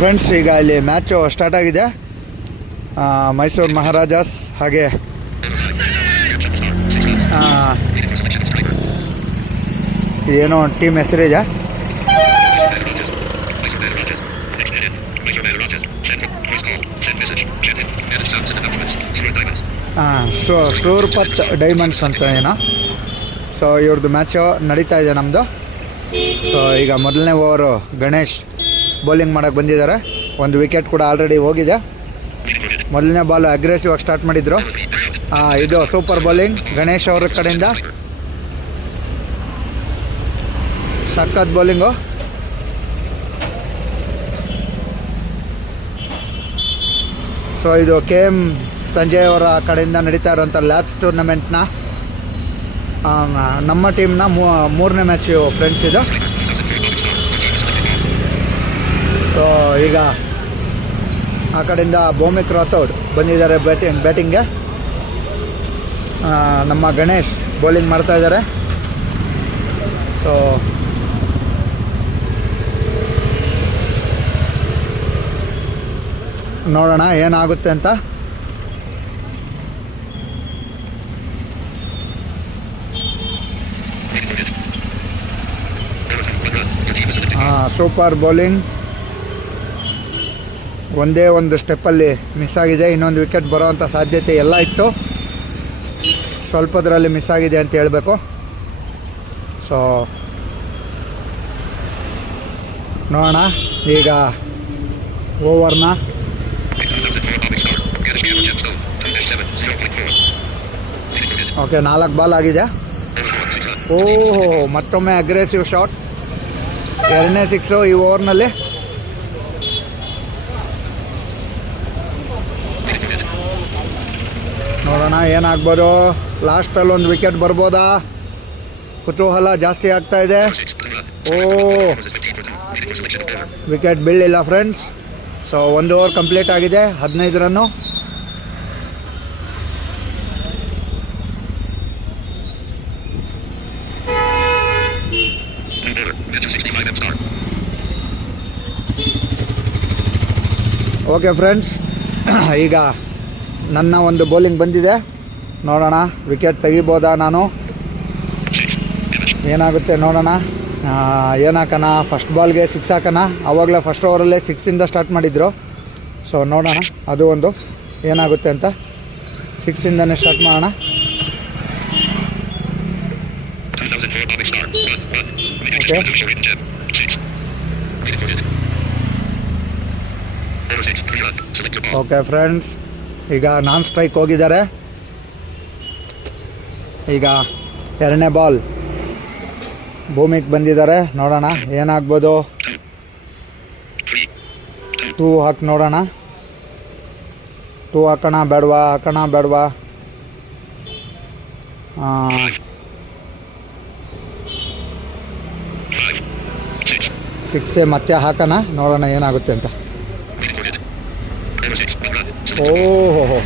Friends, ಈಗ ಇಲ್ಲಿ match start ಆಗಿದೆ. ಮೈಸೂರು ಮಹಾರಾಜಾಸ್ ಹಾಗೆ ಏನೋ ಟೀಮ್ ಹೆಸರಿದೆ. ಸೂರ್ಪತ್ ಡೈಮಂಡ್ಸ್ ಅಂತ ಏನೋ. ಸೊ ಇವ್ರದ್ದು ಮ್ಯಾಚು ನಡೀತಾ ಇದೆ ನಮ್ಮದು. ಸೊ ಈಗ ಮೊದಲನೇ ಓವರು ಗಣೇಶ್ ಬೌಲಿಂಗ್ ಮಾಡೋಕ್ಕೆ ಬಂದಿದ್ದಾರೆ. ಒಂದು ವಿಕೆಟ್ ಕೂಡ ಆಲ್ರೆಡಿ ಹೋಗಿದೆ. ಮೊದಲನೇ ಬಾಲ್ ಅಗ್ರೆಸಿವ್ ಆಗಿ ಸ್ಟಾರ್ಟ್ ಮಾಡಿದ್ರು. ಇದು ಸೂಪರ್ ಬೌಲಿಂಗ್ ಗಣೇಶ್ ಅವ್ರ ಕಡೆಯಿಂದ. ಸಖತ್ ಬೌಲಿಂಗು. ಸೊ ಇದು KM ಸಂಜಯ್ ಅವರ ಕಡೆಯಿಂದ ನಡೀತಾ ಇರೋಂಥ ಲ್ಯಾಬ್ಸ್ ಟೂರ್ನಮೆಂಟ್ನ ನಮ್ಮ ಟೀಮ್ನ ಮೂರನೇ ಮ್ಯಾಚು ಫ್ರೆಂಡ್ಸ್ ಇದು. ಸೊ ಈಗ ಆ ಕಡೆಯಿಂದ ಭೌಮಿಕ್ ರಾಥೋಡ್ ಬಂದಿದ್ದಾರೆ ಬ್ಯಾಟಿಂಗ್ಗೆ. ನಮ್ಮ ಗಣೇಶ್ ಬೌಲಿಂಗ್ ಮಾಡ್ತಾ ಇದ್ದಾರೆ. ಸೊ ನೋಡೋಣ ಏನಾಗುತ್ತೆ ಅಂತ. Super bowling. ಒಂದೇ ಒಂದು ಸ್ಟೆಪ್ಪಲ್ಲಿ ಮಿಸ್ ಆಗಿದೆ. ಇನ್ನೊಂದು ವಿಕೆಟ್ ಬರೋವಂಥ ಸಾಧ್ಯತೆ ಎಲ್ಲ ಇತ್ತು. ಸ್ವಲ್ಪದರಲ್ಲಿ ಮಿಸ್ ಆಗಿದೆ ಅಂತ ಹೇಳಬೇಕು. ಸೊ ನೋಡೋಣ ಈಗ ಓವರ್ನ. ಓಕೆ, 4 ಬಾಲ್ ಆಗಿದೆ. ಓಹೋ, ಮತ್ತೊಮ್ಮೆ ಅಗ್ರೆಸಿವ್ ಶಾಟ್. 2ನೇ 6 ಈ ಓವರ್ನಲ್ಲಿ. ನೋಡೋಣ ಏನಾಗ್ಬೋದು. ಲಾಸ್ಟಲ್ಲಿ ಒಂದು ವಿಕೆಟ್ ಬರ್ಬೋದಾ? ಕುತೂಹಲ ಜಾಸ್ತಿ ಆಗ್ತಾ ಇದೆ. ವಿಕೆಟ್ ಬೀಳಲಿಲ್ಲ ಫ್ರೆಂಡ್ಸ್. ಸೊ 1 ಓವರ್ ಕಂಪ್ಲೀಟ್ ಆಗಿದೆ. 15 ರನ್ನು. ಓಕೆ ಫ್ರೆಂಡ್ಸ್, ಈಗ ನನ್ನ ಒಂದು ಬೌಲಿಂಗ್ ಬಂದಿದೆ. ನೋಡೋಣ ವಿಕೆಟ್ ತೆಗಿಬೋದಾ ನಾನು? ಏನಾಗುತ್ತೆ ನೋಡೋಣ. ಏನು ಹಾಕೋಣ? ಫಸ್ಟ್ ಬಾಲ್ಗೆ 6 ಹಾಕೋಣ. ಆವಾಗಲೇ ಫಸ್ಟ್ ಓವರಲ್ಲೇ 6ಇಂದ ಸ್ಟಾರ್ಟ್ ಮಾಡಿದ್ರು. ಸೊ ನೋಡೋಣ ಅದು ಒಂದು ಏನಾಗುತ್ತೆ ಅಂತ. 6ಇಂದನೇ ಸ್ಟಾರ್ಟ್ ಮಾಡೋಣ. ಓಕೆ ಫ್ರೆಂಡ್ಸ್, ಈಗ ನಾನ್ ಸ್ಟ್ರೈಕ್ ಹೋಗಿದ್ದಾರೆ. ಈಗ 2ನೇ ಬಾಲ್ ಭೂಮಿಗೆ ಬಂದಿದ್ದಾರೆ. ನೋಡೋಣ ಏನಾಗ್ಬೋದು. 2 ಹಾಕಿ ನೋಡೋಣ. 2 ಹಾಕೋಣ ಬೇಡವಾ? ಹಾಕೋಣ ಬೇಡವಾ? 6 ಮತ್ತೆ ಹಾಕೋಣ. ನೋಡೋಣ ಏನಾಗುತ್ತೆ ಅಂತ. ಓಹೋ,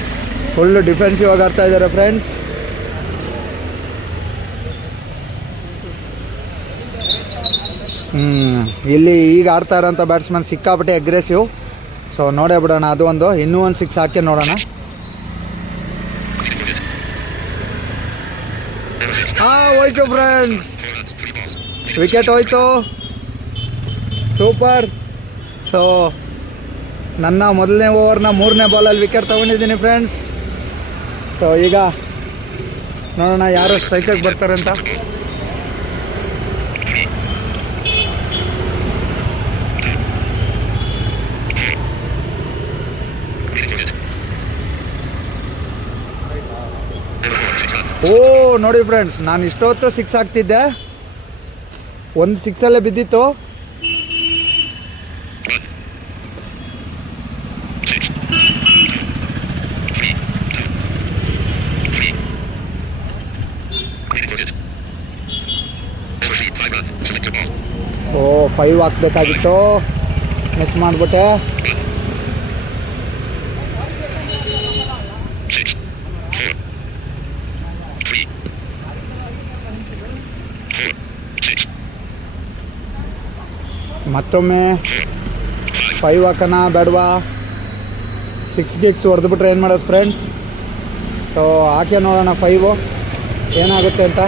ಫುಲ್ಲು ಡಿಫೆನ್ಸಿವ್ ಆಗಿ ಆಡ್ತಾ ಇದ್ದಾರೆ ಫ್ರೆಂಡ್ಸ್. ಇಲ್ಲಿ ಈಗ ಆಡ್ತಾ ಇರೋಂಥ ಬ್ಯಾಟ್ಸ್ಮನ್ ಸಿಕ್ಕಾಪಟ್ಟೆ ಅಗ್ರೆಸಿವ್. ಸೊ ನೋಡೇ ಬಿಡೋಣ ಅದು ಒಂದು. ಇನ್ನೂ ಒಂದು 6 ಹಾಕಿ ನೋಡೋಣ. ಹೋಯ್ತು ಫ್ರೆಂಡ್ಸ್, ವಿಕೆಟ್ ಹೋಯ್ತು. ಸೂಪರ್. ಸೊ ನನ್ನ ಮೊದಲನೇ ಓವರ್ನ 3ನೇ ಬಾಲಲ್ಲಿ ವಿಕೆಟ್ ತೊಗೊಂಡಿದ್ದೀನಿ ಫ್ರೆಂಡ್ಸ್. ಸೊ ಈಗ ನೋಡೋಣ ಯಾರು ಸ್ಟ್ರೈಕಿಗೆ ಬರ್ತಾರೆ ಅಂತ. ಓ ನೋಡಿ ಫ್ರೆಂಡ್ಸ್, ನಾನು ಇಷ್ಟೊತ್ತು 6 ಆಗ್ತಿದ್ದೆ, ಒಂದು 6 ಬಿದ್ದಿತ್ತು. ಓ 5 ಹಾಕ್ಬೇಕಾಗಿತ್ತು, ಮಿಸ್ ಮಾಡಿಬಿಟ್ಟೆ. ಮತ್ತೊಮ್ಮೆ 5 ಹಾಕೋಣ ಬೇಡವಾ? 6 ಗಿಕ್ಸ್ ಹೊಡೆದ್ಬಿಟ್ರೆ ಏನು ಮಾಡೋದು ಫ್ರೆಂಡ್ಸ್? ಸೊ ಹಾಕಿ ನೋಡೋಣ 5 ಏನಾಗುತ್ತೆ ಅಂತ.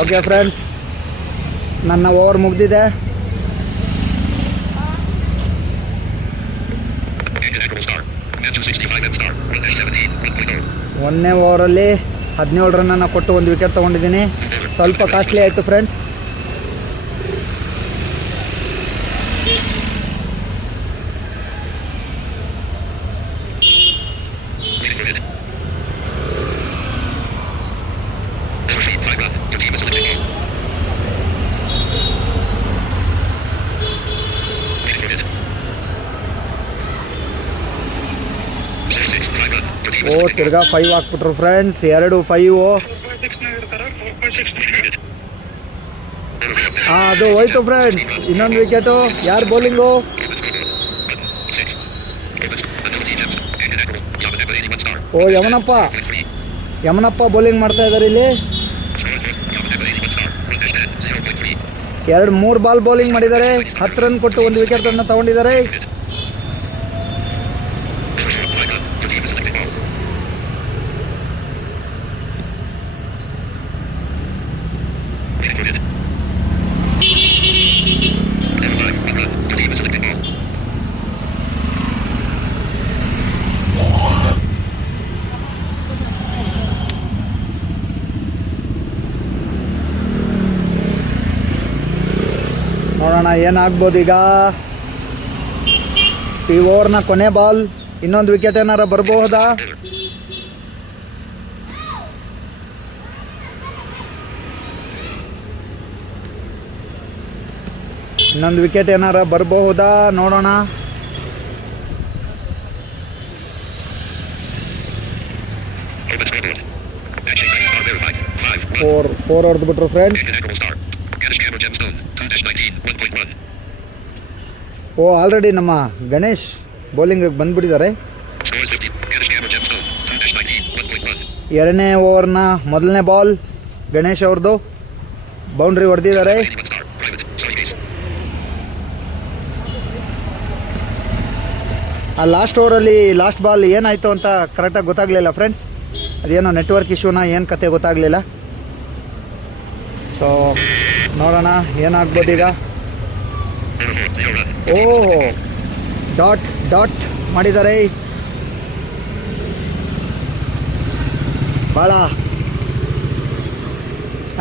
ಓಕೆ ಫ್ರೆಂಡ್ಸ್, ನನ್ನ ಓವರ್ ಮುಗ್ದಿದೆ. ಒಂದನೇ ಓವರಲ್ಲಿ 17 ರನ್ನನ್ನು ಕೊಟ್ಟು 1 ವಿಕೆಟ್ ತೊಗೊಂಡಿದ್ದೀನಿ. ಸ್ವಲ್ಪ ಕಾಸ್ಟ್ಲಿ ಆಯಿತು ಫ್ರೆಂಡ್ಸ್. ಓ ತಿರ್ಗಾ 5 ಹಾಕ್ಬಿಟ್ರು ಫ್ರೆಂಡ್ಸ್, 2 5. ಅದು ಹೋಯ್ತು ಫ್ರೆಂಡ್ಸ್, ಇನ್ನೊಂದು ವಿಕೆಟು. ಯಾರು ಬೌಲಿಂಗು? ಓ ಯಮನಪ್ಪ ಬೌಲಿಂಗ್ ಮಾಡ್ತಾ ಇದ್ದಾರೆ ಇಲ್ಲಿ. 3 ಬಾಲ್ ಬೌಲಿಂಗ್ ಮಾಡಿದ್ದಾರೆ, 10 ರನ್ ಕೊಟ್ಟು 1 ವಿಕೆಟ್ ಅನ್ನು ತಗೊಂಡಿದ್ದಾರೆ. ನೋಡೋಣ ಏನಾಗ್ಬೋದು ಈಗ. ಈ ಓವರ್ನ ಕೊನೆ ಬಾಲ್, ಇನ್ನೊಂದು ವಿಕೆಟ್ ಏನಾರ ಬರಬಹುದಾ? ಇನ್ನೊಂದು ವಿಕೆಟ್ ಏನಾರ ಬರಬಹುದಾ ನೋಡೋಣ. ಫೋರ್ ಹೊಡೆದ್ಬಿಟ್ರು ಫ್ರೆಂಡ್ಸ್. ಓ ಆಲ್ರೆಡಿ ನಮ್ಮ ಗಣೇಶ್ ಬೌಲಿಂಗಿಗೆ ಬಂದ್ಬಿಟ್ಟಿದ್ದಾರೆ. 2ನೇ ಓವರ್ನ ಮೊದಲನೇ ಬಾಲ್ ಗಣೇಶ್ ಅವ್ರದ್ದು, ಬೌಂಡ್ರಿ ಹೊಡೆದಿದ್ದಾರೆ. ಆ ಲಾಸ್ಟ್ ಓವರಲ್ಲಿ ಲಾಸ್ಟ್ ಬಾಲ್ ಏನಾಯಿತು ಅಂತ ಕರೆಕ್ಟಾಗಿ ಗೊತ್ತಾಗಲಿಲ್ಲ ಫ್ರೆಂಡ್ಸ್. ಅದೇನೋ ನೆಟ್ವರ್ಕ್ ಇಶ್ಯೂನ ಏನು ಕತೆ ಗೊತ್ತಾಗಲಿಲ್ಲ. ಸೊ ನೋಡೋಣ ಏನಾಗ್ಬೋದು ಈಗ. ಓ ಡಾಟ್ ಮಾಡಿದ್ದಾರೆ. ಭಾಳ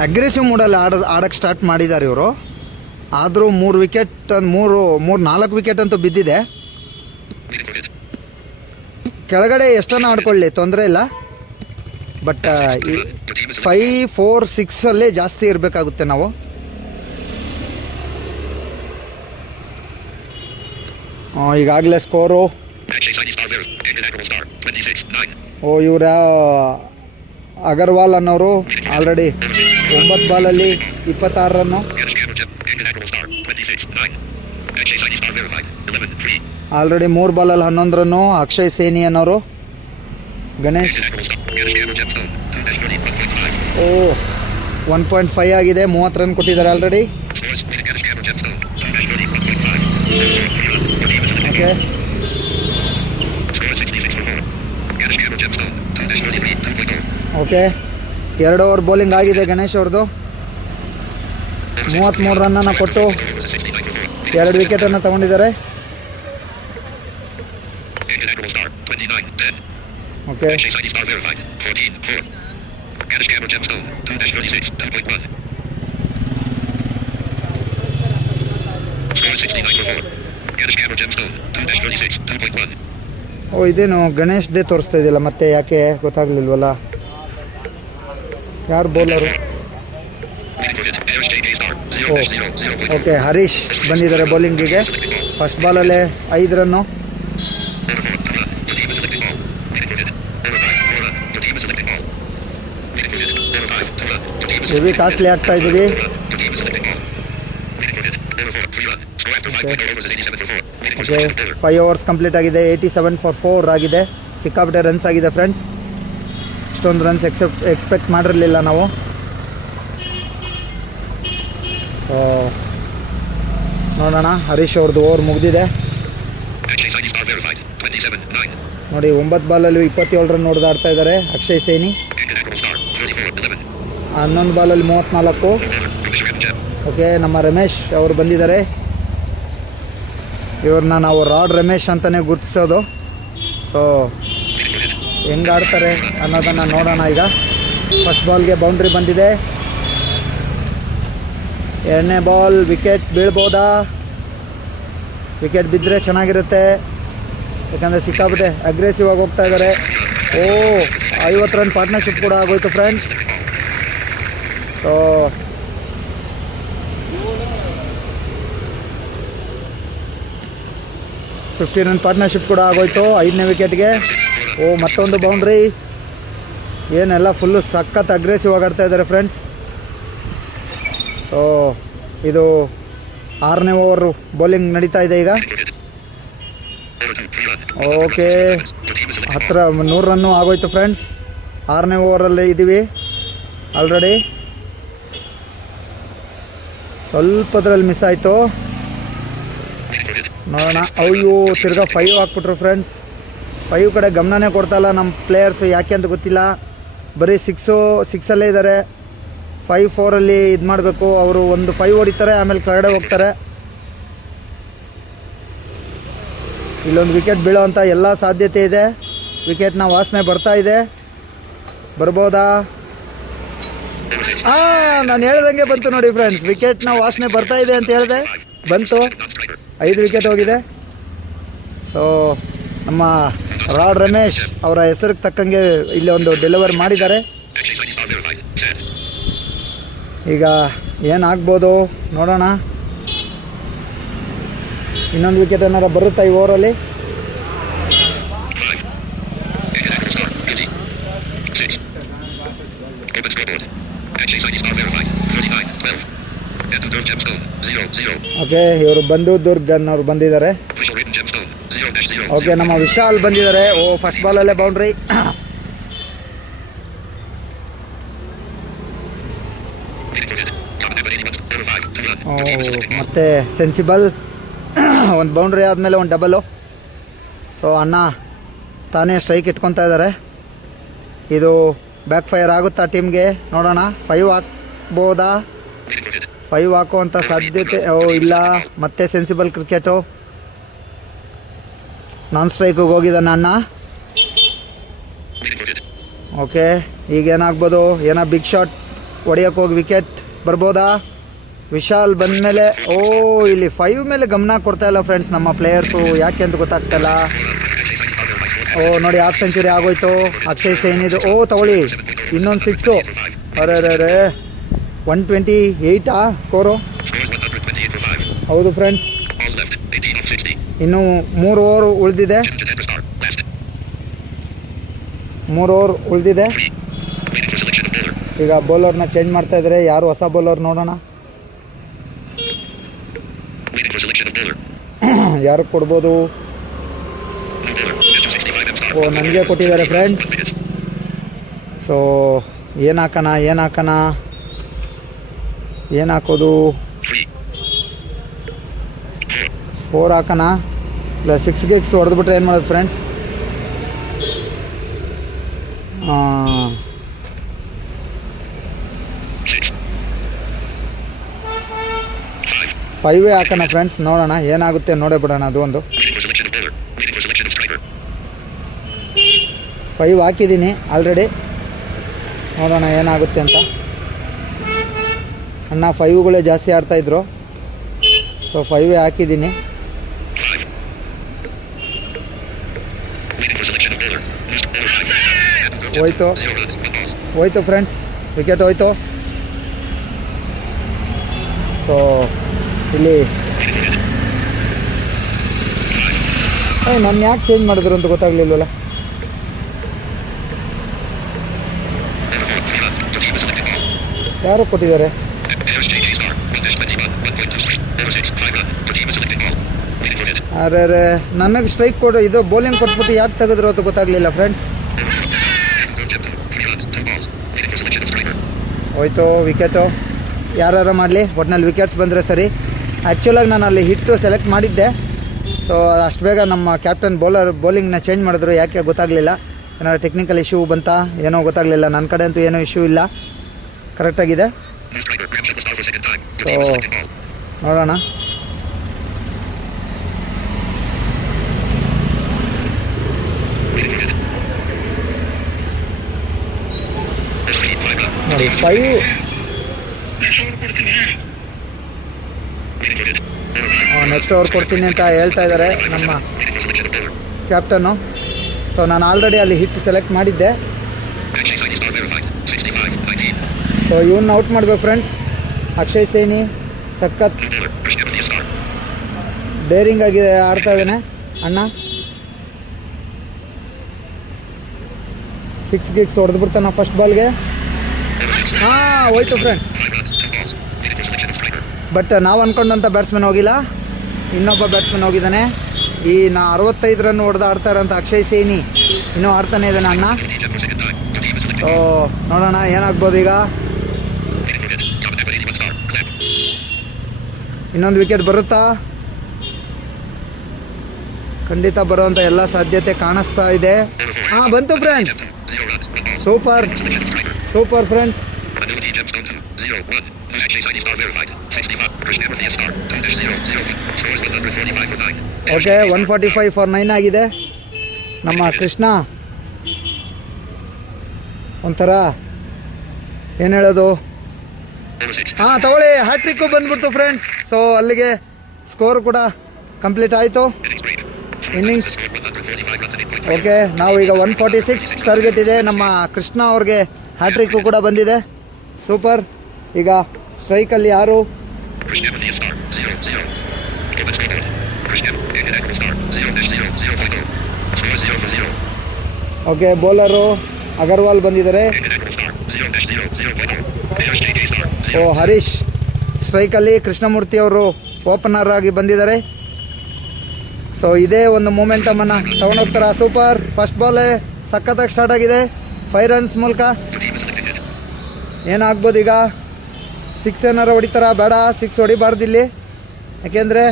ಅಗ್ರೆಸಿವ್ ಮೂಡಲ್ಲಿ ಆಡೋಕ್ಕೆ ಸ್ಟಾರ್ಟ್ ಮಾಡಿದ್ದಾರೆ ಇವರು. ಆದರೂ 3 ವಿಕೆಟ್ 4 ವಿಕೆಟ್ ಅಂತೂ ಬಿದ್ದಿದೆ. ಕೆಳಗಡೆ ಎಷ್ಟನ್ನು ಆಡ್ಕೊಳ್ಳಿ, ತೊಂದರೆ ಇಲ್ಲ. ಬಟ್ 5 4 6 ಅಲ್ಲೇ ಜಾಸ್ತಿ ಇರಬೇಕಾಗುತ್ತೆ ನಾವು. ಈಗಾಗಲೇ ಸ್ಕೋರು. ಓ ಇವರ ಅಗರ್ವಾಲ್ ಅನ್ನೋರು ಆಲ್ರೆಡಿ 9 ಬಾಲಲ್ಲಿ 26 ರನ್ನು. ಆಲ್ರೆಡಿ 3 ಬಾಲಲ್ಲಿ 11 ರನ್ನು. ಅಕ್ಷಯ್ ಸೇನಿ ಅನ್ನೋರು. ಗಣೇಶ್ 1.5 ಆಗಿದೆ, 30 ರನ್ ಕೊಟ್ಟಿದ್ದಾರೆ already. Okay okay 2 over bowling ಆಗಿದೆ ಗಣೇಶ್ ಅವ್ರದ್ದು. 33 ರನ್ನನ್ನು ಕೊಟ್ಟು 2 ವಿಕೆಟನ್ನು ತಗೊಂಡಿದ್ದಾರೆ. ಓಕೆ ಓ ಇದೇನು ಗಣೇಶ್ದೇ ತೋರಿಸ್ತಾ ಇದೆಯಲ್ಲ ಮತ್ತೆ ಯಾಕೆ ಗೊತ್ತಾಗ್ಲಿಲ್ವಲ್ಲ ಯಾರು ಬೌಲರು ಓ ಓಕೆ ಹರೀಶ್ ಬಂದಿದ್ದಾರೆ ಬೌಲಿಂಗಿಗೆ ಫಸ್ಟ್ ಬಾಲಲ್ಲೇ 5 ರನ್ನು ಹೆವಿ ಕಾಸ್ಟ್ಲಿ ಆಗ್ತಾ ಇದ್ದೀವಿ ಓಕೆ 5 ಓವರ್ಸ್ ಕಂಪ್ಲೀಟ್ ಆಗಿದೆ 87 ಫಾರ್ 4 ಆಗಿದೆ ಸಿಕ್ಕಾಪಟ್ಟೆ ರನ್ಸ್ ಆಗಿದೆ ಫ್ರೆಂಡ್ಸ್ ಇಷ್ಟೊಂದು ರನ್ಸ್ ಎಕ್ಸ್ಪೆಕ್ಟ್ ಮಾಡಿರಲಿಲ್ಲ ನಾವು ನೋಡೋಣ ಹರೀಶ್ ಅವ್ರದ್ದು ಓವರ್ ಮುಗಿದಿದೆ ನೋಡಿ 9 ಬಾಲಲ್ಲಿ 27 ರನ್ ಹೊಡೆದಾಡ್ತಾ ಇದ್ದಾರೆ ಅಕ್ಷಯ್ ಸೈನಿ 11 ಬಾಲಲ್ಲಿ 34 ಓಕೆ ನಮ್ಮ ರಮೇಶ್ ಅವರು ಬಂದಿದ್ದಾರೆ ಇವ್ರನ್ನ ನಾವು ರಾಡ್ ರಮೇಶ್ ಅಂತಲೇ ಗುರುತಿಸೋದು ಸೊ ಹೆಂಗೆ ಆಡ್ತಾರೆ ಅನ್ನೋದನ್ನು ನೋಡೋಣ ಈಗ ಫಸ್ಟ್ ಬಾಲ್ಗೆ ಬೌಂಡ್ರಿ ಬಂದಿದೆ ಎರಡನೇ ಬಾಲ್ ವಿಕೆಟ್ ಬೀಳ್ಬೋದಾ ವಿಕೆಟ್ ಬಿದ್ದರೆ ಚೆನ್ನಾಗಿರುತ್ತೆ ಯಾಕಂದರೆ ಸಿಕ್ಕಾಬಿಟ್ಟೆ ಅಗ್ರೆಸಿವ್ ಆಗಿ ಹೋಗ್ತಾ ಇದ್ದಾರೆ ಓ 50 ರನ್ ಪಾರ್ಟ್ನರ್ಶಿಪ್ ಕೂಡ ಆಗೋಯ್ತು ಫ್ರೆಂಡ್ಸ್ ಸೊ 50 ರನ್ ಪಾರ್ಟ್ನರ್ಶಿಪ್ ಕೂಡ ಆಗೋಯ್ತು 5ನೇ ವಿಕೆಟ್ಗೆ ಓ ಮತ್ತೊಂದು ಬೌಂಡ್ರಿ ಏನೆಲ್ಲ ಫುಲ್ಲು ಸಖತ್ ಅಗ್ರೆಸಿವ್ ಆಗಿ ಆಡ್ತಾ ಇದ್ದಾರೆ ಫ್ರೆಂಡ್ಸ್ ಸೊ ಇದು 6ನೇ ಓವರು ಬೌಲಿಂಗ್ ನಡೀತಾ ಇದೆ ಈಗ ಓಕೆ 100 ರನ್ನು ಆಗೋಯ್ತು ಫ್ರೆಂಡ್ಸ್ 6ನೇ ಓವರಲ್ಲಿ ಇದ್ದೀವಿ ಆಲ್ರೆಡಿ ಸ್ವಲ್ಪದ್ರಲ್ಲಿ ಮಿಸ್ ಆಯಿತು ನೋಡೋಣ ಅಯ್ಯೋ ತಿರ್ಗಾ 5 ಹಾಕ್ಬಿಟ್ರು ಫ್ರೆಂಡ್ಸ್ 5 ಕಡೆ ಗಮನನೇ ಕೊಡ್ತಾಯಿಲ್ಲ ನಮ್ಮ ಪ್ಲೇಯರ್ಸು ಯಾಕೆ ಅಂತ ಗೊತ್ತಿಲ್ಲ ಬರೀ 6ಅಲ್ಲೇ ಇದ್ದಾರೆ 5-4 ಇದು ಮಾಡಬೇಕು ಅವರು ಒಂದು 5 ಹೊಡಿತಾರೆ ಆಮೇಲೆ ಕೆಳಗಡೆ ಹೋಗ್ತಾರೆ ಇಲ್ಲೊಂದು ವಿಕೆಟ್ ಬೀಳೋವಂಥ ಎಲ್ಲ ಸಾಧ್ಯತೆ ಇದೆ ವಿಕೆಟ್ನ ವಾಸನೆ ಬರ್ತಾ ಇದೆ ಬರ್ಬೋದಾ ನಾನು ಹೇಳ್ದಂಗೆ ಬಂತು ನೋಡಿ ಫ್ರೆಂಡ್ಸ್ ವಿಕೆಟ್ನ ವಾಸನೆ ಬರ್ತಾ ಇದೆ ಅಂತ ಹೇಳಿದೆ ಬಂತು 5 ವಿಕೆಟ್ ಹೋಗಿದೆ ಸೊ ನಮ್ಮ ರಾಡ್ ರಮೇಶ್ ಅವರ ಹೆಸರಿಗೆ ತಕ್ಕಂಗೆ ಇಲ್ಲಿ ಒಂದು ಡೆಲಿವರ್ ಮಾಡಿದ್ದಾರೆ ಈಗ ಏನಾಗ್ಬೋದು ನೋಡೋಣ ಇನ್ನೊಂದು ವಿಕೆಟ್ ಏನಾರ ಬರುತ್ತಾ ಈ ಓವರಲ್ಲಿ ಓಕೆ ಇವರು ಬಂದು ದುರ್ಗನ್ ಅವ್ರು ಬಂದಿದ್ದಾರೆ ಓಕೆ ನಮ್ಮ ವಿಶಾಲ್ ಬಂದಿದ್ದಾರೆ ಓ ಫಸ್ಟ್ ಬಾಲಲ್ಲೇ ಬೌಂಡ್ರಿ ಮತ್ತೆ ಸೆನ್ಸಿಬಲ್ ಒಂದು ಬೌಂಡ್ರಿ ಆದಮೇಲೆ ಒಂದು ಡಬಲ್ಲು ಸೊ ಅಣ್ಣ ತಾನೇ ಸ್ಟ್ರೈಕ್ ಇಟ್ಕೊತಾ ಇದ್ದಾರೆ ಇದು ಬ್ಯಾಕ್ ಫೈರ್ ಆಗುತ್ತಾ ಟೀಮ್ಗೆ ನೋಡೋಣ 5 ಹಾಕ್ಬೋದಾ 5 ಹಾಕುವಂಥ ಸಾಧ್ಯತೆ ಓ ಇಲ್ಲ ಮತ್ತೆ ಸೆನ್ಸಿಬಲ್ ಕ್ರಿಕೆಟು ನಾನ್ ಸ್ಟ್ರೈಕಿಗೆ ಹೋಗಿದ್ದಾನೆ ಅಣ್ಣ ಓಕೆ ಈಗೇನಾಗ್ಬೋದು ಏನೋ ಬಿಗ್ ಶಾಟ್ ಹೊಡಿಯೋಕ್ಕೆ ಹೋಗಿ ವಿಕೆಟ್ ಬರ್ಬೋದಾ ವಿಶಾಲ್ ಬಂದಮೇಲೆ ಓ ಇಲ್ಲಿ 5 ಮೇಲೆ ಗಮನ ಕೊಡ್ತಾ ಇಲ್ಲ ಫ್ರೆಂಡ್ಸ್ ನಮ್ಮ ಪ್ಲೇಯರ್ಸು ಯಾಕೆ ಅಂತ ಗೊತ್ತಾಗ್ತಾಯಿಲ್ಲ ಓ ನೋಡಿ ಹಾಫ್ ಸೆಂಚುರಿ ಆಗೋಯ್ತು ಅಕ್ಷಯ್ ಸೈನಿದು ಓ ತಗೊಳ್ಳಿ ಇನ್ನೊಂದು 6 ಅರೆ 128 ಸ್ಕೋರು ಹೌದು ಫ್ರೆಂಡ್ಸ್ ಇನ್ನು 3 ಓವರ್ ಉಳಿದಿದೆ 3 ಓವರ್ ಉಳಿದಿದೆ ಈಗ ಬೌಲರ್ನ ಚೇಂಜ್ ಮಾಡ್ತಾ ಇದ್ದಾರೆ ಯಾರು ಹೊಸ ಬೌಲರ್ ನೋಡೋಣ ಯಾರು ಕೊಡ್ಬೋದು ಓ ನನಗೆ ಕೊಟ್ಟಿದ್ದಾರೆ ಫ್ರೆಂಡ್ಸ್ ಸೊ ಏನು ಹಾಕೋದು 4 ಹಾಕೋಣ ಇಲ್ಲ 6 ಗಿಕ್ಸ್ ಹೊಡೆದ್ಬಿಟ್ರೆ ಏನು ಮಾಡೋದು ಫ್ರೆಂಡ್ಸ್ 5 ಹಾಕೋಣ ಫ್ರೆಂಡ್ಸ್ ನೋಡೋಣ ಏನಾಗುತ್ತೆ ನೋಡೇ ಬಿಡೋಣ ಅದು ಒಂದು 5 ಹಾಕಿದ್ದೀನಿ ಆಲ್ರೆಡಿ. ನೋಡೋಣ ಏನಾಗುತ್ತೆ ಅಂತ. ಅಣ್ಣ 5ಗಳೇ ಜಾಸ್ತಿ ಆಡ್ತಾಯಿದ್ರು, ಸೊ 5 ಹಾಕಿದ್ದೀನಿ. ಹೋಯ್ತು ಫ್ರೆಂಡ್ಸ್, ವಿಕೆಟ್ ಹೋಯ್ತು. ಸೊ ಇಲ್ಲಿ ನಾನು ಯಾಕೆ ಚೇಂಜ್ ಮಾಡಿದ್ರು ಅಂತ ಗೊತ್ತಾಗ್ಲಿಲ್ವಲ್ಲ. ಯಾರು ಕೊಟ್ಟಿದ್ದಾರೆ? ಅರೆ ನನಗೆ ಸ್ಟ್ರೈಕ್ ಕೊಡು, ಇದು ಬೌಲಿಂಗ್ ಕೊಟ್ಬಿಟ್ಟು ಯಾಕೆ ತೆಗೆದ್ರು ಅಂತ ಗೊತ್ತಾಗಲಿಲ್ಲ ಫ್ರೆಂಡ್ಸ್. ಹೋಯ್ತು ವಿಕೆಟು. ಯಾರು ಮಾಡಲಿ, ಒಟ್ಟಿನಲ್ಲಿ ವಿಕೆಟ್ಸ್ ಬಂದರೆ ಸರಿ. ಆ್ಯಕ್ಚುಲಾಗಿ ನಾನು ಅಲ್ಲಿ ಹಿಟ್ಟು ಸೆಲೆಕ್ಟ್ ಮಾಡಿದ್ದೆ, ಸೊ ಅಷ್ಟು ಬೇಗ ನಮ್ಮ ಕ್ಯಾಪ್ಟನ್ ಬೌಲಿಂಗ್ನ ಚೇಂಜ್ ಮಾಡಿದ್ರು. ಯಾಕೆ ಗೊತ್ತಾಗಲಿಲ್ಲ, ಏನಾದ್ರು ಟೆಕ್ನಿಕಲ್ ಇಶ್ಯೂ ಬಂತಾ ಏನೋ ಗೊತ್ತಾಗಲಿಲ್ಲ. ನನ್ನ ಕಡೆ ಅಂತೂ ಏನೂ ಇಶ್ಯೂ ಇಲ್ಲ, ಕರೆಕ್ಟಾಗಿದೆ. ಸೊ ನೋಡೋಣ. ನೋಡಿ 5 ನೆಕ್ಸ್ಟ್ ಓವರ್ ಕೊಡ್ತೀನಿ ಅಂತ ಹೇಳ್ತಾ ಇದ್ದಾರೆ ನಮ್ಮ ಕ್ಯಾಪ್ಟನ್ನು. ಸೊ ನಾನು ಆಲ್ರೆಡಿ ಅಲ್ಲಿ ಹಿಟ್ ಸೆಲೆಕ್ಟ್ ಮಾಡಿದ್ದೆ. ಸೊ ಇವನ್ನ ಔಟ್ ಮಾಡಬೇಕು ಫ್ರೆಂಡ್ಸ್. ಅಕ್ಷಯ್ ಸೈನಿ ಸಖತ್ ಡೇರಿಂಗ್ ಆಗಿ ಆಡ್ತಾ ಇದ್ದಾನೆ ಅಣ್ಣ. 6 ಗಿಕ್ಸ್ ಹೊಡೆದು ಬಿಡ್ತಾನ ಫಸ್ಟ್ ಬಾಲ್ಗೆ. ಹೋಯ್ತು ಫ್ರೆಂಡ್ಸ್. ಬಟ್ ನಾವು ಅಂದ್ಕೊಂಡಂಥ ಬ್ಯಾಟ್ಸ್ಮನ್ ಹೋಗಿಲ್ಲ, ಇನ್ನೊಬ್ಬ ಬ್ಯಾಟ್ಸ್ಮನ್ ಹೋಗಿದ್ದಾನೆ. ಈ 65 ರನ್ ಹೊಡೆದು ಆಡ್ತಾ ಇರೋಂಥ ಅಕ್ಷಯ್ ಸೈನಿ ಇನ್ನೂ ಆಡ್ತಾನೆ ಇದ್ದಾನೆ ಅಣ್ಣ. ಸೊ ನೋಡೋಣ ಏನಾಗ್ಬೋದು ಈಗ. ಇನ್ನೊಂದು ವಿಕೆಟ್ ಬರುತ್ತಾ? ಖಂಡಿತ ಬರುವಂಥ ಎಲ್ಲ ಸಾಧ್ಯತೆ ಕಾಣಿಸ್ತಾ ಇದೆ. ಬಂತು friends. Super friends. Okay 145 for 9 ಆಗಿದೆ. ನಮ್ಮ ಕೃಷ್ಣ ಒಂಥರ ಏನು ಹೇಳೋದು, ತಗೊಳ್ಳಿ, ಹ್ಯಾಟ್ರಿಕ್ಕು ಬಂದ್ಬಿಡ್ತು ಫ್ರೆಂಡ್ಸ್. ಸೊ ಅಲ್ಲಿಗೆ ಸ್ಕೋರ್ ಕೂಡ ಕಂಪ್ಲೀಟ್ ಆಯಿತು, ಇನ್ನಿಂಗ್ಸ್. ಓಕೆ, ನಾವು ಈಗ 146 ಟಾರ್ಗೆಟ್ ಇದೆ. ನಮ್ಮ ಕೃಷ್ಣ ಅವ್ರಿಗೆ ಹ್ಯಾಟ್ರಿಕ್ಕು ಕೂಡ ಬಂದಿದೆ. ಸೂಪರ್. ಈಗ ಸ್ಟ್ರೈಕಲ್ಲಿ ಯಾರು? ಓಕೆ, ಬೌಲರು ಅಗರ್ವಾಲ್ ಬಂದಿದ್ದಾರೆ. ಹರೀಶ್ ಸ್ಟ್ರೈಕಲ್ಲಿ, ಕೃಷ್ಣಮೂರ್ತಿ ಅವರು ಓಪನರ್ ಆಗಿ ಬಂದಿದ್ದಾರೆ. ಸೊ ಇದೇ ಒಂದು ಮೂಮೆಂಟಮನ್ನು ತಗೊಂಡೋಗ್ತಾರ. ಸೂಪರ್. ಫಸ್ಟ್ ಬಾಲೇ ಸಖತ್ತಾಗಿ ಸ್ಟಾರ್ಟ್ ಆಗಿದೆ 5 ರನ್ಸ್ ಮೂಲಕ. ಏನಾಗ್ಬೋದು ಈಗ? 6 ಏನಾರು ಹೊಡಿತಾರ? ಬೇಡ, 6 ಹೊಡಿಬಾರ್ದು ಇಲ್ಲಿ. ಯಾಕೆಂದರೆ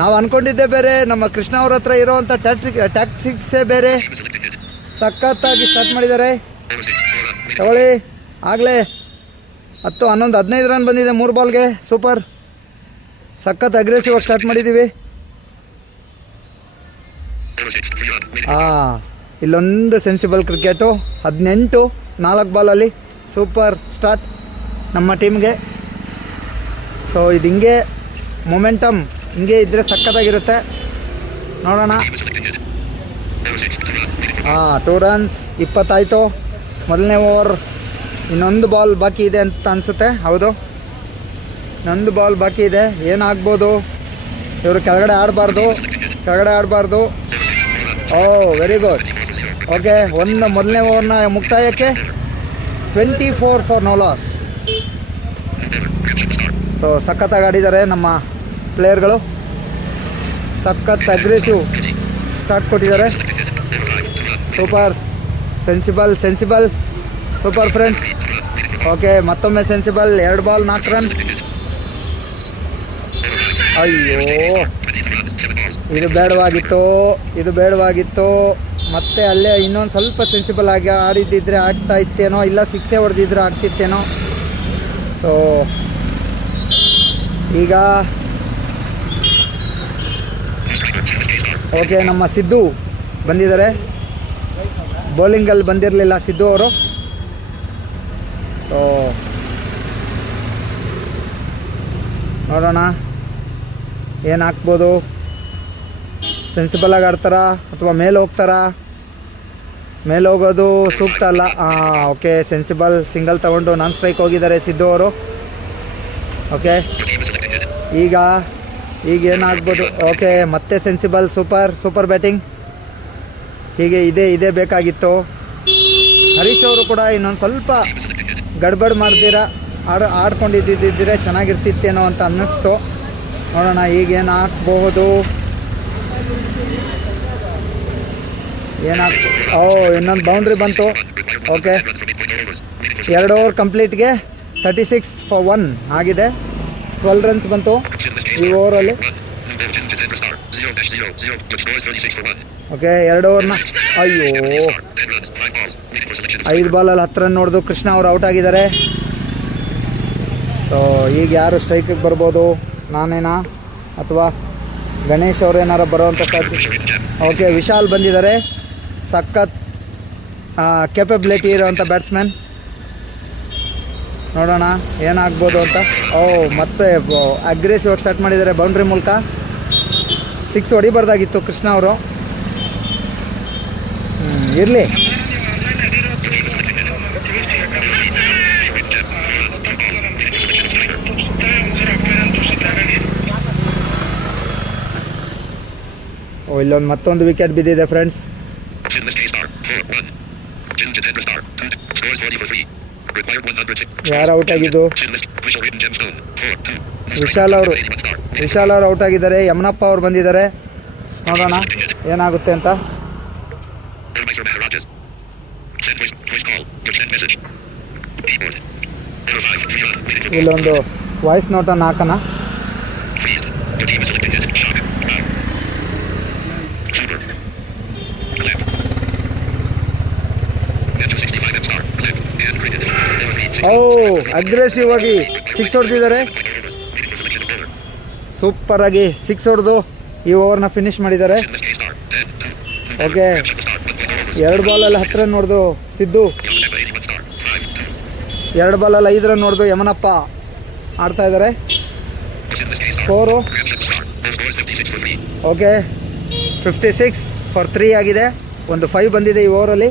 ನಾವು ಅಂದ್ಕೊಂಡಿದ್ದೇ ಬೇರೆ, ನಮ್ಮ ಕೃಷ್ಣ ಅವ್ರ ಹತ್ರ ಇರೋವಂಥ ಟ್ಯಾಕ್ಟಿಕ್ಸೇ ಬೇರೆ. ಸಖತ್ತಾಗಿ ಸ್ಟಾರ್ಟ್ ಮಾಡಿದ್ದಾರೆ. ತಗೊಳ್ಳಿ, ಆಗಲೇ 10, 11, 15 ರನ್ ಬಂದಿದೆ 3 ಬಾಲ್ಗೆ. ಸೂಪರ್. ಸಖತ್ ಅಗ್ರೆಸಿವ್ ಆಗಿ ಸ್ಟಾರ್ಟ್ ಮಾಡಿದ್ದೀವಿ. ಇಲ್ಲೊಂದು ಸೆನ್ಸಿಬಲ್ ಕ್ರಿಕೆಟು. 18 4 ಬಾಲಲ್ಲಿ ಸೂಪರ್ ಸ್ಟಾರ್ಟ್ ನಮ್ಮ ಟೀಮ್ಗೆ. ಸೊ ಇದು ಹಿಂಗೆ ಮೊಮೆಂಟಮ್ ಹಿಂಗೆ ಇದ್ದರೆ ಸಖತ್ತಾಗಿರುತ್ತೆ. ನೋಡೋಣ. 2 ರನ್ಸ್ 20 ಆಯಿತು. ಮೊದಲನೇ ಓವರ್. ಇನ್ನೊಂದು ಬಾಲ್ ಬಾಕಿ ಇದೆ ಅಂತ ಅನಿಸುತ್ತೆ. ಹೌದು, ಇನ್ನೊಂದು ಬಾಲ್ ಬಾಕಿ ಇದೆ. ಏನಾಗ್ಬೋದು? ಇವರು ಕೆಳಗಡೆ ಆಡಬಾರ್ದು. Very good. ಓಕೆ, ಮೊದಲನೇ ಓವರ್ನ ಮುಕ್ತಾಯಕ್ಕೆ 24 ಫಾರ್ ನೋ ಲಾಸ್. ಸೊ ಸಖತ್ತಾಗಿ ಆಡಿದ್ದಾರೆ ನಮ್ಮ ಪ್ಲೇಯರ್ಗಳು. ಸಖತ್ ಅಗ್ರೆಸಿವ್ ಸ್ಟಾರ್ಟ್ ಕೊಟ್ಟಿದ್ದಾರೆ. Super. Sensible. Super friends. Okay, ಮತ್ತೊಮ್ಮೆ ಸೆನ್ಸಿಬಲ್. 2 ball 4 run. ಅಯ್ಯೋ, ಇದು ಬೇಡವಾಗಿತ್ತು. ಮತ್ತೆ ಅಲ್ಲೇ ಇನ್ನೊಂದು ಸ್ವಲ್ಪ ಸೆನ್ಸಿಬಲ್ ಆಗಿ ಆಡಿದ್ದಿದ್ರೆ ಆಗ್ತಾ ಇತ್ತೇನೋ, ಇಲ್ಲ 6 ಹೊಡೆದಿದ್ರೆ ಆಗ್ತಿತ್ತೇನೋ. ಸೊ ಈಗ ಓಕೆ, ನಮ್ಮ ಸಿದ್ದು ಬಂದಿದ್ದಾರೆ. ಬೌಲಿಂಗಲ್ಲಿ ಬಂದಿರಲಿಲ್ಲ ಸಿದ್ದು ಅವರು. ಸೊ ನೋಡೋಣ ಏನು ಹಾಕ್ಬೋದು. ಸೆನ್ಸಿಬಲಾಗಿ ಆಡ್ತಾರಾ ಅಥವಾ ಮೇಲೆ ಹೋಗ್ತಾರಾ? ಮೇಲೆ ಹೋಗೋದು ಸೂಕ್ತ ಅಲ್ಲ. ಓಕೆ, ಸೆನ್ಸಿಬಲ್ ಸಿಂಗಲ್ ತಗೊಂಡು ನಾನ್ ಸ್ಟ್ರೈಕ್ ಹೋಗಿದ್ದಾರೆ ಸಿದ್ದು ಅವರು. ಓಕೆ, ಈಗ ಏನಾಗ್ಬೋದು? ಓಕೆ, ಮತ್ತೆ ಸೆನ್ಸಿಬಲ್. Super batting. ಹೀಗೆ ಇದೇ ಬೇಕಾಗಿತ್ತು. ಹರೀಶ್ ಅವರು ಕೂಡ ಇನ್ನೊಂದು ಸ್ವಲ್ಪ ಗಡ್ಬಡ್ ಮಾಡ್ದಿರ ಆಡ್ಕೊಂಡಿದ್ದಿದ್ದರೆ ಚೆನ್ನಾಗಿರ್ತಿತ್ತೇನೋ ಅಂತ ಅನ್ನಿಸ್ತು. ನೋಡೋಣ ಈಗೇನು ಹಾಕ್ಬಹುದು. ಇನ್ನೊಂದು ಬೌಂಡ್ರಿ ಬಂತು. ಓಕೆ, 2 ಓವರ್ ಕಂಪ್ಲೀಟ್ಗೆ 36 for 1 ಆಗಿದೆ. 12 ರನ್ಸ್ ಬಂತು ಈ ಓವರಲ್ಲಿ. ಓಕೆ, 2 ಓವರ್ನ ಅಯ್ಯೋ 5 ಬಾಲಲ್ಲಿ 10 ರನ್ ನೋಡಿದು ಕೃಷ್ಣ ಅವರು ಔಟ್ ಆಗಿದ್ದಾರೆ. ಸೊ ಈಗ ಯಾರು ಸ್ಟ್ರೈಕಿಗೆ ಬರ್ಬೋದು? ನಾನೇನಾ ಅಥವಾ ಗಣೇಶ್ ಅವರು ಏನಾರು ಬರೋವಂಥ ಸಾಧ್ಯತೆ? ಓಕೆ, ವಿಶಾಲ್ ಬಂದಿದ್ದಾರೆ. ಸಖತ್ ಕೆಪಬಿಲಿಟಿ ಇರೋವಂಥ ಬ್ಯಾಟ್ಸ್ಮನ್. ನೋಡೋಣ ಏನಾಗ್ಬೋದು ಅಂತ. ಮತ್ತೆ ಅಗ್ರೆಸಿವ್ ಆಗಿ ಸ್ಟಾರ್ಟ್ ಮಾಡಿದ್ದಾರೆ ಬೌಂಡ್ರಿ ಮೂಲಕ. 6 ಹೊಡಿಬಾರ್ದಾಗಿತ್ತು ಕೃಷ್ಣ ಅವರು. ಇರಲಿ. ಇಲ್ಲೊಂದು ಮತ್ತೊಂದು ವಿಕೆಟ್ ಬಿದ್ದಿದೆ ಫ್ರೆಂಡ್ಸ್. ಯಾರು ಔಟ್ ಆಗಿದ್ದು? ವಿಶಾಲ್ ಅವರು ಔಟ್ ಆಗಿದ್ದಾರೆ. ಯಮನಪ್ಪ ಅವರು ಬಂದಿದ್ದಾರೆ. ನೋಡೋಣ ಏನಾಗುತ್ತೆ ಅಂತ. ಇಲ್ಲೊಂದು ವಾಯ್ಸ್ ನೋಟನ್ನು ಹಾಕೋಣ. ಅಗ್ರೆಸಿವ್ ಆಗಿ 6 ಹೊಡೆದಿದ್ದಾರೆ. ಸೂಪರ್ ಆಗಿ 6 ಹೊಡೆದು ಈ ಓವರ್ನ ಫಿನಿಶ್ ಮಾಡಿದ್ದಾರೆ. ಓಕೆ, 2 ಬಾಲಲ್ಲಿ 10 ರನ್ ನೋಡ್ದು ಸಿದ್ದು. 2 ಬಾಲಲ್ಲಿ 5 ರನ್ ನೋಡ್ದು ಯಮನಪ್ಪ ಆಡ್ತಾ ಇದ್ದಾರೆ. 4. ಓಕೆ, 56 for 3 ಆಗಿದೆ. ಒಂದು 5 ಬಂದಿದೆ ಈ ಓವರಲ್ಲಿ.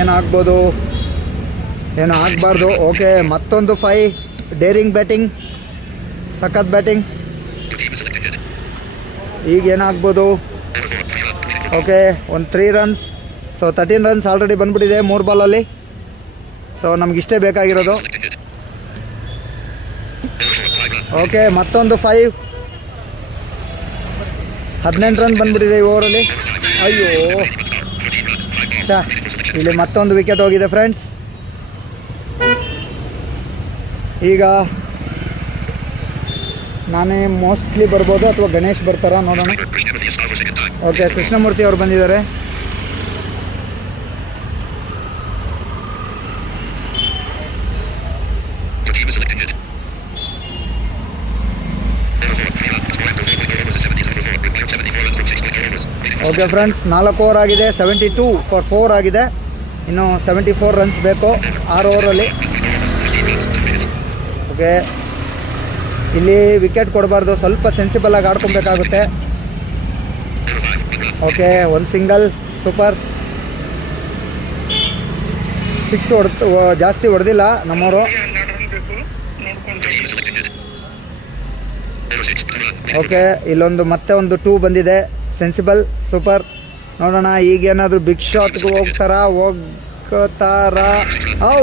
ಏನಾಗ್ಬೋದು? ಏನು ಆಗಬಾರ್ದು. ಓಕೆ, ಮತ್ತೊಂದು 5. ಡೇರಿಂಗ್ ಬ್ಯಾಟಿಂಗ್, ಸಖತ್ ಬ್ಯಾಟಿಂಗ್. ಈಗ ಏನಾಗ್ಬೋದು? ಓಕೆ, ಒಂದು 3 ರನ್ಸ್. ಸೊ 13 ರನ್ಸ್ ಆಲ್ರೆಡಿ ಬಂದ್ಬಿಟ್ಟಿದೆ 3 ಬಾಲಲ್ಲಿ. ಸೊ ನಮಗಿಷ್ಟೇ ಬೇಕಾಗಿರೋದು. ಓಕೆ, ಮತ್ತೊಂದು 5. 18 ರನ್ ಬಂದ್ಬಿಟ್ಟಿದೆ ಈ ಓವರಲ್ಲಿ. ಅಯ್ಯೋ, ಇಲ್ಲಿ ಮತ್ತೊಂದು ವಿಕೆಟ್ ಹೋಗಿದೆ ಫ್ರೆಂಡ್ಸ್. ಈಗ ನಾನೇ ಮೋಸ್ಟ್ಲಿ ಬರ್ಬೋದು ಅಥವಾ ಗಣೇಶ್ ಬರ್ತಾರಾ ನೋಡೋಣ. ಓಕೆ, ಕೃಷ್ಣಮೂರ್ತಿ ಅವರು ಬಂದಿದ್ದಾರೆ. ಓಕೆ ಫ್ರೆಂಡ್ಸ್, 4 ಓವರ್ ಆಗಿದೆ. 72 for 4 ಆಗಿದೆ. ಇನ್ನು 74 ರನ್ಸ್ ಬೇಕು 6 ಓವರಲ್ಲಿ. ಓಕೆ, ಇಲ್ಲಿ ವಿಕೆಟ್ ಕೊಡಬಾರ್ದು, ಸ್ವಲ್ಪ ಸೆನ್ಸಿಬಲ್ ಆಗಿ ಆಡ್ಕೊಬೇಕಾಗುತ್ತೆ. ಓಕೆ, ಒಂದು ಸಿಂಗಲ್. ಸೂಪರ್. 6 ಜಾಸ್ತಿ ಹೊಡೆದಿಲ್ಲ ನಮ್ಮವರು. ಓಕೆ, ಇಲ್ಲೊಂದು ಮತ್ತೆ ಒಂದು 2 ಬಂದಿದೆ. ಸೆನ್ಸಿಬಲ್. ಸೂಪರ್. ನೋಡೋಣ ಈಗೇನಾದರೂ ಬಿಗ್ ಶಾಟ್ಗೆ ಹೋಗ್ತಾರಾ?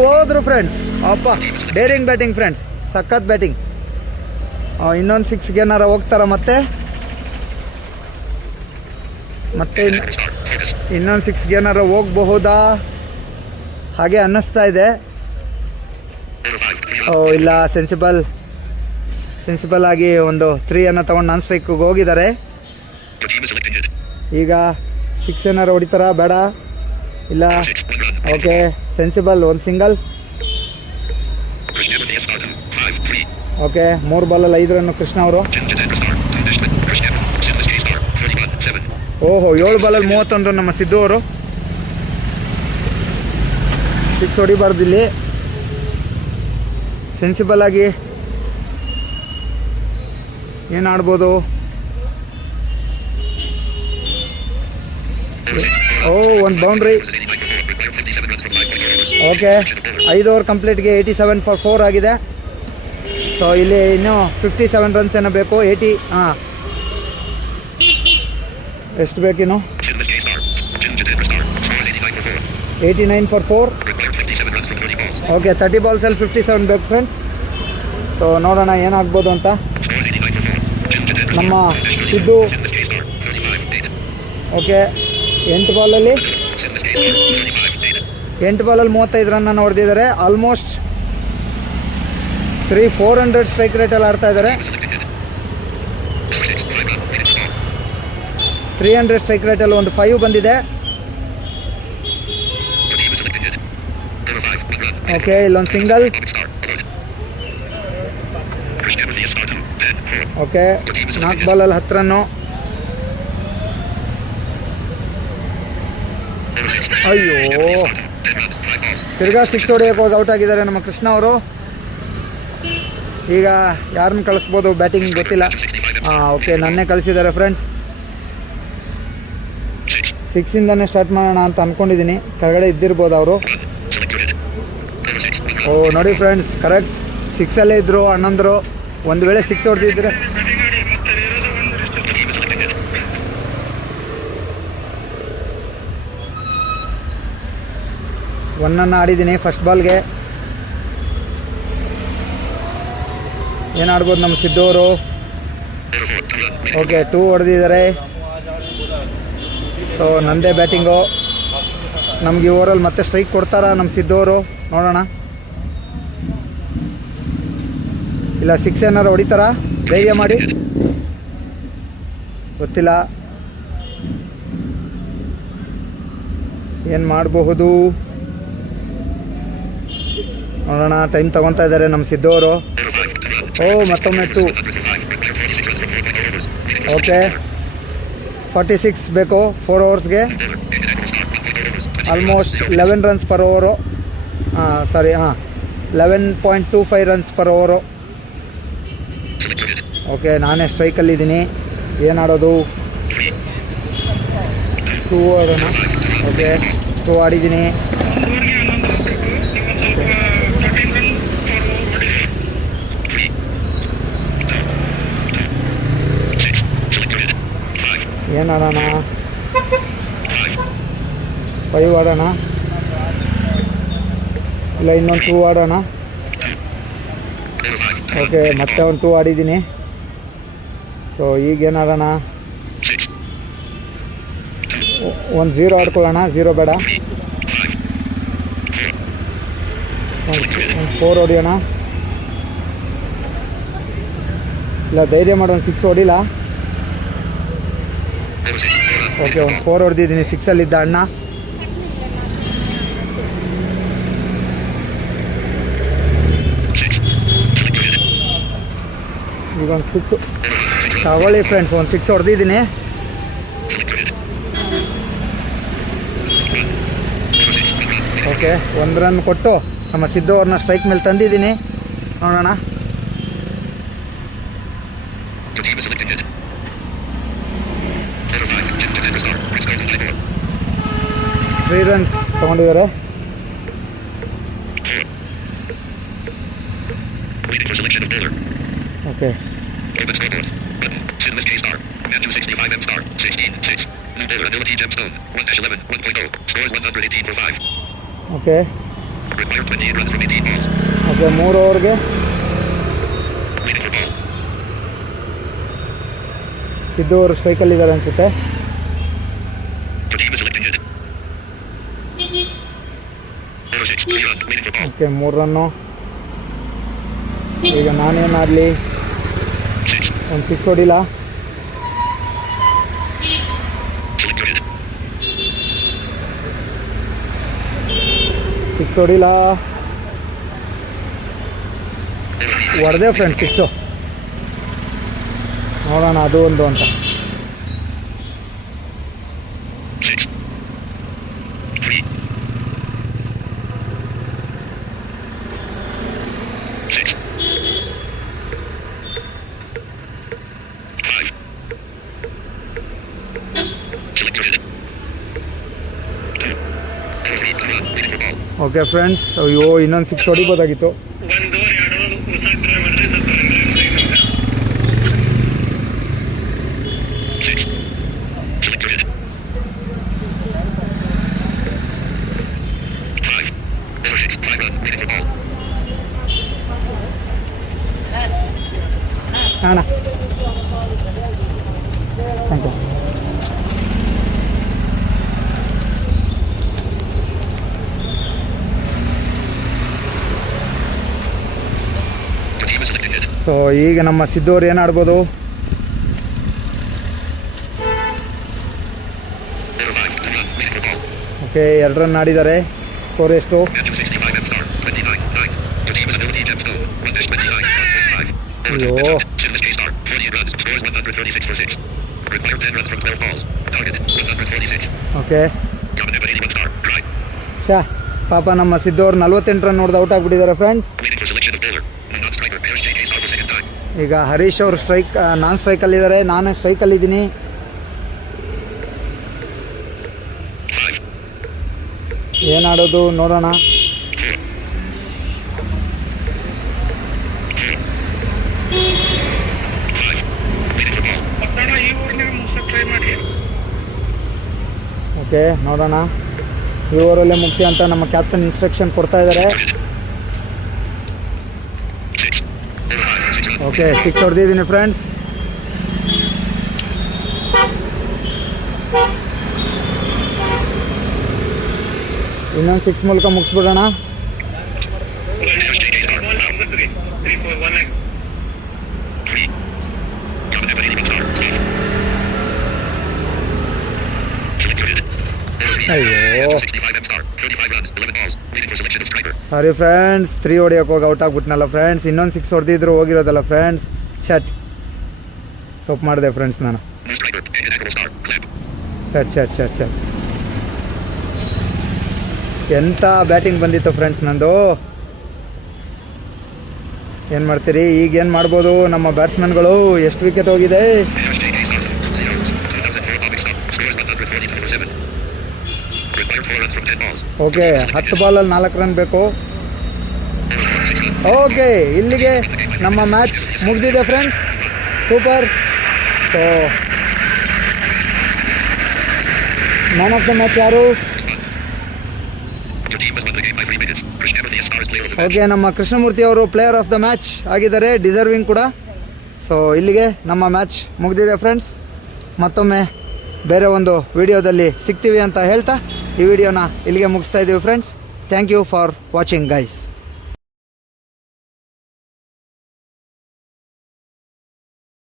ಹೋದ್ರು ಫ್ರೆಂಡ್ಸ್. ಅಪ್ಪ, ಡೇರಿಂಗ್ ಬ್ಯಾಟಿಂಗ್ ಫ್ರೆಂಡ್ಸ್, ಸಖತ್ ಬ್ಯಾಟಿಂಗ್. ಇನ್ನೊಂದು 6ಗೆ ಏನಾರ ಹೋಗ್ತಾರಾ? ಮತ್ತೆ ಇನ್ನೊಂದು 6ಗೆ ಏನಾರ ಹೋಗಬಹುದಾ ಹಾಗೆ ಅನ್ನಿಸ್ತಾ ಇದೆ. ಇಲ್ಲ, ಸೆನ್ಸಿಬಲ್ ಆಗಿ ಒಂದು 3 ಅನ್ನು ತಗೊಂಡು ನಾನ್ ಸ್ಟ್ರೈಕ್ಗೆ ಹೋಗಿದ್ದಾರೆ. ಈಗ 6 ಏನಾರು ಹೊಡಿತಾರಾ? ಬೇಡ, ಇಲ್ಲ. ಓಕೆ, ಸೆನ್ಸಿಬಲ್, ಒಂದು ಸಿಂಗಲ್. ಓಕೆ, 3 ಬಾಲಲ್ಲಿ 5 ರನ್ನು ಕೃಷ್ಣ ಅವರು. ಓಹೋ, 7 ಬಾಲಲ್ಲಿ 31 ನಮ್ಮ ಸಿದ್ದು ಅವರು. 6 ಹೊಡಿಬಾರ್ದು ಇಲ್ಲಿ. ಸೆನ್ಸಿಬಲ್ ಆಗಿ ಏನು ಆಡ್ಬೋದು? ಒಂದು ಬೌಂಡ್ರಿ. ಓಕೆ, 5 ಓವರ್ ಕಂಪ್ಲೀಟ್ಗೆ 87 ಫಾರ್ 4 ಆಗಿದೆ. ಸೊ ಇಲ್ಲಿ ಇನ್ನೂ 57 ರನ್ಸ್ ಏನೋ ಬೇಕು. 80, ಹಾಂ, ಎಷ್ಟು ಬೇಕಿನ್ನು? 89 ಫಾರ್ 4. ಓಕೆ, 30 ಬಾಲ್ಸಲ್ಲಿ 57 ಬೇಕು ಫ್ರೆಂಡ್ಸ್. ಸೊ ನೋಡೋಣ ಏನಾಗ್ಬೋದು ಅಂತ. ನಮ್ಮ ಸಿದ್ದು ಓಕೆ 8 ಬಾಲಲ್ಲಿ 35 ರನ್ನ ಹೊಡೆದಿದ್ದಾರೆ. ಆಲ್ಮೋಸ್ಟ್ 400 ಸ್ಟ್ರೈಕ್ ರೇಟಲ್ಲಿ ಆಡ್ತಾ ಇದ್ದಾರೆ. 300 ಸ್ಟ್ರೈಕ್ ರೇಟಲ್ಲಿ ಒಂದು 5 ಬಂದಿದೆ. ಓಕೆ, ಇಲ್ಲೊಂದು ಸಿಂಗಲ್. Okay, 4 ಬಾಲಲ್ಲಿ 10 run. ಅಯ್ಯೋ, ತಿರ್ಗಾ 6 ಹೊಡೆಯೋಕೆ ಹೋಗಿ ಔಟ್ ಆಗಿದ್ದಾರೆ ನಮ್ಮ ಕೃಷ್ಣ ಅವರು. ಈಗ ಯಾರನ್ನ ಕಳಿಸ್ಬೋದು ಬ್ಯಾಟಿಂಗ್ ಗೊತ್ತಿಲ್ಲ. ಓಕೆ, ನನ್ನೇ ಕಳಿಸಿದ್ದಾರೆ ಫ್ರೆಂಡ್ಸ್. 6ಇಂದನೇ ಸ್ಟಾರ್ಟ್ ಮಾಡೋಣ ಅಂತ ಅಂದ್ಕೊಂಡಿದ್ದೀನಿ. ಕೆಳಗಡೆ ಇದ್ದಿರ್ಬೋದು ಅವರು. ನೋಡಿ ಫ್ರೆಂಡ್ಸ್, ಕರೆಕ್ಟ್ 6ಅಲ್ಲೇ ಇದ್ದರು ಅಣ್ಣಂದರು. ಒಂದು ವೇಳೆ 6 ಹೊಡೆದಿದ್ರೆ ಒನ್ನನ್ನು ಆಡಿದ್ದೀನಿ ಫಸ್ಟ್ ಬಾಲ್ಗೆ. ಏನು ಆಡ್ಬೋದು ನಮ್ಮ ಸಿದ್ದು ಅವರು? ಓಕೆ, 2 ಹೊಡೆದಿದ್ದಾರೆ. ಸೊ ನಂದೇ ಬ್ಯಾಟಿಂಗು. ನಮ್ಗೆ ಈ ಓವರಲ್ಲಿ ಮತ್ತೆ ಸ್ಟ್ರೈಕ್ ಕೊಡ್ತಾರಾ ನಮ್ಮ ಸಿದ್ದು ಅವರು? ನೋಡೋಣ. ಇಲ್ಲ 6 ಏನಾರು ಹೊಡಿತಾರಾ? ಧೈರ್ಯ ಮಾಡಿ, ಗೊತ್ತಿಲ್ಲ ಏನು ಮಾಡಬಹುದು. ನೋಡೋಣ. ಟೈಮ್ ತಗೊತಾ ಇದ್ದಾರೆ ನಮ್ಮ ಸಿದ್ದು ಅವರು. ಮತ್ತೊಮ್ಮೆ 2. ಓಕೆ, 46 ಬೇಕು 4 ಓವರ್ಸ್ಗೆ. Almost 11 runs per over. 11.25 runs per over. Okay, ನಾನೇ ಸ್ಟ್ರೈಕಲ್ಲಿದ್ದೀನಿ. ಏನು ಆಡೋದು? 2 ಆಡೋಣ. ಓಕೆ, 2 ಆಡಿದ್ದೀನಿ. ಏನು ಆಡೋಣ? 5 ಆಡೋಣ, ಇಲ್ಲ ಇನ್ನೊಂದು 2 ಆಡೋಣ. ಓಕೆ, ಮತ್ತೆ ಒಂದು 2 ಆಡಿದ್ದೀನಿ. ಸೊ ಈಗೇನು ಆಡೋಣ? ಒಂದು 0 ಆಡ್ಕೊಳ್ಳೋಣ. 0 ಬೇಡ, ಒಂದು 4 ಹೊಡಿಯೋಣ. ಇಲ್ಲ ಧೈರ್ಯ ಮಾಡೋ, ಒಂದು 6 ಹೊಡಿಲ್ಲ. ಓಕೆ, ಒಂದು 4 ಹೊಡೆದಿದ್ದೀನಿ 6ಅಲ್ಲಿದ್ದ ಅಣ್ಣ. ಈಗ ಒಂದು 6 ತಗೊಳ್ಳಿ ಫ್ರೆಂಡ್ಸ್. ಒಂದು 6 ಹೊಡೆದಿದ್ದೀನಿ. ಓಕೆ, 1 ರನ್ ಕೊಟ್ಟು ನಮ್ಮ ಸಿದ್ದು ಅವ್ರನ್ನ ಸ್ಟ್ರೈಕ್ ಮೇಲೆ ತಂದಿದ್ದೀನಿ. ನೋಡೋಣ. 3 ರನ್ಸ್ ತೊಗೊಂಡಿದ್ದಾರೆ. ಓಕೆ, ಓಕೆ, ಓಕೆ, 3 ಓವರ್ಗೆ ಸಿದ್ದು ಅವರು ಸ್ಟ್ರೈಕಲ್ಲಿದ್ದಾರೆ ಅನಿಸುತ್ತೆ. Okay, 3 run. ಈಗ ನಾನೇನು ಮಾಡಲಿ? ಒಂದು 6 ಹೊಡಿಲ್ಲ. ಸಿಕ್ಸ್ ಹೊಡಿಲ್ಲ, ಹೊಡೆದೆ ಫ್ರೆಂಡ್ಸ್ ಸಿಕ್ಸು. ನೋಡೋಣ ಅದು ಒಂದು ಅಂತ. ಓಕೆ ಫ್ರೆಂಡ್ಸ್, ಅಯ್ಯೋ ಇನ್ನೊಂದು ಸಿಕ್ಸ್ ಹೊಡಿಬೋದಾಗಿತ್ತು. ಅಣ್ಣ ಥ್ಯಾಂಕ್ ಯು. ಸೊ ಈಗ ನಮ್ಮ ಸಿದ್ದು ಅವ್ರು ಏನು ಆಡ್ಬೋದು? ಓಕೆ, 2 ರನ್ ಆಡಿದ್ದಾರೆ. ಸ್ಕೋರ್ ಎಷ್ಟು? ಅಯ್ಯೋ, ಓಕೆ ಶಾ ಪಾಪ ನಮ್ಮ ಸಿದ್ದು ಅವ್ರು 48 ರನ್ ನೋಡ್ದು ಔಟ್ ಆಗಿಬಿಟ್ಟಿದ್ದಾರೆ ಫ್ರೆಂಡ್ಸ್. ಈಗ ಹರೀಶ್ ಅವರು ನಾನ್ ಸ್ಟ್ರೈಕಲ್ಲಿದ್ದಾರೆ, ನಾನು ಸ್ಟ್ರೈಕಲ್ಲಿದ್ದೀನಿ. ಏನಾಡೋದು ನೋಡೋಣ. ಓಕೆ ನೋಡೋಣ, ಈ ಓವರಲ್ಲೇ ಮುಖ್ಯ ಅಂತ ನಮ್ಮ ಕ್ಯಾಪ್ಟನ್ ಇನ್ಸ್ಟ್ರಕ್ಷನ್ ಕೊಡ್ತಾ ಇದ್ದಾರೆ. ಓಕೆ, 6 ಹೊಡೆದಿದ್ದೀನಿ ಫ್ರೆಂಡ್ಸ್. ಇನ್ನೊಂದು 6 ಮೂಲಕ ಮುಗಿಸ್ಬಿಡೋಣ. ಅಯ್ಯೋ ಸಾರಿ ಫ್ರೆಂಡ್ಸ್, 3 ಹೊಡಿಯೋಕೆ ಹೋಗಿ ಔಟ್ ಆಗ್ಬಿಟ್ನಲ್ಲ ಫ್ರೆಂಡ್ಸ್. ಇನ್ನೊಂದು 6 ಹೊಡೆದಿದ್ರು ಹೋಗಿರೋದಲ್ಲ ಫ್ರೆಂಡ್ಸ್. ಶಟ್, ತಪ್ಪು ಮಾಡಿದೆ ಫ್ರೆಂಡ್ಸ್ ನಾನು. ಶಟ್ ಎಂಥ ಬ್ಯಾಟಿಂಗ್ ಬಂದಿತ್ತು ಫ್ರೆಂಡ್ಸ್ ನಂದು. ಏನು ಮಾಡ್ತೀರಿ, ಈಗ ಏನು ಮಾಡ್ಬೋದು ನಮ್ಮ ಬ್ಯಾಟ್ಸ್ಮನ್ಗಳು? ಎಷ್ಟು ವಿಕೆಟ್ ಹೋಗಿದೆ? ಓಕೆ, 10 ಬಾಲಲ್ಲಿ 4 ರನ್ ಬೇಕು. ಓಕೆ, ಇಲ್ಲಿಗೆ ನಮ್ಮ ಮ್ಯಾಚ್ ಮುಗಿದಿದೆ friends. Super. So man of the match ಯಾರು? ಓಕೆ, ನಮ್ಮ ಕೃಷ್ಣಮೂರ್ತಿ ಅವರು ಪ್ಲೇಯರ್ ಆಫ್ ದ ಮ್ಯಾಚ್ ಆಗಿದ್ದಾರೆ, ಡಿಸರ್ವಿಂಗ್ ಕೂಡ. ಸೊ ಇಲ್ಲಿಗೆ ನಮ್ಮ ಮ್ಯಾಚ್ ಮುಗಿದಿದೆ ಫ್ರೆಂಡ್ಸ್. ಮತ್ತೊಮ್ಮೆ ಬೇರೆ ಒಂದು ವಿಡಿಯೋದಲ್ಲಿ ಸಿಗ್ತೀವಿ ಅಂತ ಹೇಳ್ತಾ ಈ ವಿಡಿಯೋನ ಇಲ್ಲಿಗೆ ಮುಗಿಸ್ತಾ ಇದ್ದೀವಿ friends. Thank you for watching guys.